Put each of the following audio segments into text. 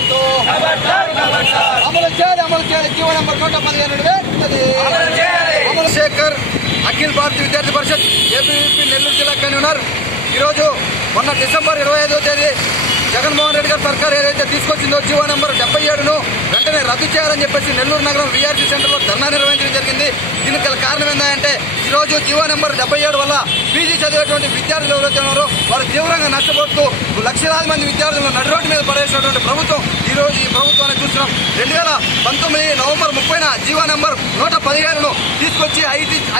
ప్రభుత్వం అమలు చేయాలి జీవో నెంబర్ 115 శేఖర్ అఖిల భారతీయ విద్యార్థి పరిషత్ ఏబీవీపీ నెల్లూరు జిల్లా కన్వీనర్. ఈరోజు మొన్న డిసెంబర్ 25వ తేదీ జగన్మోహన్ రెడ్డి గారి సర్కార్ ఏదైతే తీసుకొచ్చిందో జీవో నెంబర్ 77ను వెంటనే రద్దు చేయాలని చెప్పేసి నెల్లూరు నగరం వీఆర్సీ సెంటర్లో ధర్నా నిర్వహించడం జరిగింది. దీనికి గల కారణం ఏంటంటే ఈరోజు జీవో నెంబర్ 77 వల్ల పీజీ చదివేటువంటి విద్యార్థులు ఎవరైతే ఉన్నారో వారు తీవ్రంగా నష్టపోతూ లక్షలాది మంది విద్యార్థులను నడి రోడ్డు మీద పడేసినటువంటి ప్రభుత్వం ఈరోజు ఈ ప్రభుత్వాన్ని చూస్తున్నాం. 2019 నవంబర్ 30న జీవో నెంబర్ 115ను తీసుకొచ్చి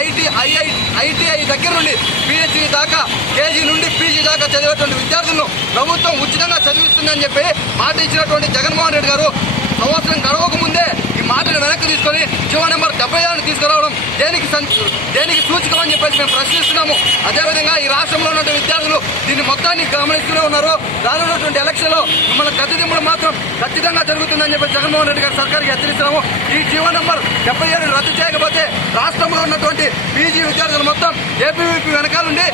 ఐటీఐ దగ్గర నుండి పీహెచ్డీ దాకా కేజీ నుండి పీజీ దాకా చదివేటువంటి విద్యార్థులను ప్రభుత్వం ఉచితంగా చదివిస్తుందని చెప్పి మాట ఇచ్చినటువంటి జగన్మోహన్ రెడ్డి గారు సంవత్సరం గడవక ముందే ఈ మాటను వెనక్కి తీసుకొని జీవో నెంబర్ 76ను తీసుకురావడం దేనికి సూచికం అని చెప్పేసి మేము ప్రశ్నిస్తున్నాము. అదేవిధంగా ఈ రాష్ట్రంలో ఉన్నటువంటి విద్యార్థులు దీన్ని మొత్తాన్ని గమనిస్తూనే ఉన్నారు. రానున్నటువంటి ఎలక్షన్లో మిమ్మల్ని గద్దెదింపులు మాత్రం ఖచ్చితంగా జరుగుతుందని చెప్పి జగన్మోహన్ రెడ్డి గారి సర్కార్కి హెచ్చరిస్తున్నాము. ఈ జీవో నెంబర్ 77 రద్దు చేయకపోతే రాష్ట్రంలో ఉన్నటువంటి పీజీ విద్యార్థులు మొత్తం ఏబీవీపీ వెనకాలండి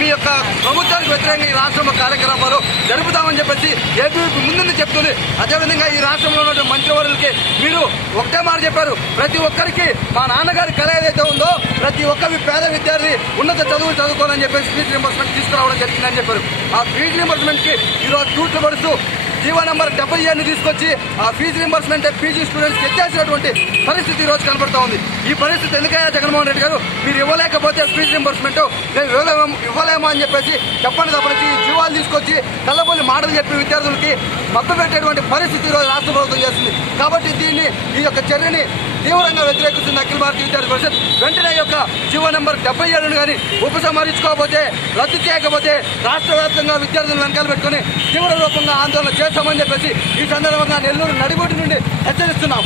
మీ యొక్క ప్రభుత్వానికి వ్యతిరేకంగా ఈ రాష్ట్రంలో కార్యక్రమాలు జరుపుతామని చెప్పేసి ఏబీవీపీ ముందుంది చెప్తుంది. అదేవిధంగా ఈ రాష్ట్రంలో ఉన్నటువంటి మంత్రివర్యులకి మీరు ఒకటే మాట చెప్పారు, ప్రతి ఒక్కరికి మా నాన్నగారి కళ ఏదైతే ఉందో ప్రతి ఒక్క పేద విద్యార్థి ఉన్నత చదువులు చదువుకోవాలని చెప్పేసి ఫీజు రింబర్స్మెంట్ తీసుకురావడం జరిగిందని చెప్పారు. ఆ ఫీజు రింబర్స్మెంట్ కి ఈరోజు తూట్లు పడుతూ జీవో నెంబర్ 77ని తీసుకొచ్చి ఆ ఫీజు రింబర్స్మెంట్ పీజీ స్టూడెంట్స్కి ఎత్తేసినటువంటి పరిస్థితి ఈ రోజు కనబడతా ఉంది. ఈ పరిస్థితి ఎందుకయ్యా జగన్మోహన్ రెడ్డి గారు, మీరు ఇవ్వలేకపోతే ఫీజు రింబర్స్మెంట్ ఇవ్వలేమో అని చెప్పేసి చెప్పండి తప్పనిచ్చి జీవాలు తీసుకొచ్చి కళ్ళబొల్లి మాటలు చెప్పి విద్యార్థులకి మద్దతు పెట్టేటువంటి పరిస్థితి ఈరోజు రాష్ట్ర ప్రభుత్వం చేస్తుంది. కాబట్టి ఈ యొక్క చర్యని తీవ్రంగా వ్యతిరేకిస్తుంది అఖిల భారతీయ విద్యార్థి పరిషత్. వెంటనే యొక్క జీవో నెంబర్ 77ను కానీ ఉపసంహరించుకోకపోతే రద్దు చేయకపోతే రాష్ట్ర వ్యాప్తంగా విద్యార్థులను వెనకాల పెట్టుకుని తీవ్ర రూపంగా ఆందోళన చేస్తామని చెప్పేసి ఈ సందర్భంగా నెల్లూరు నడిబొడ్డు నుండి హెచ్చరిస్తున్నాం.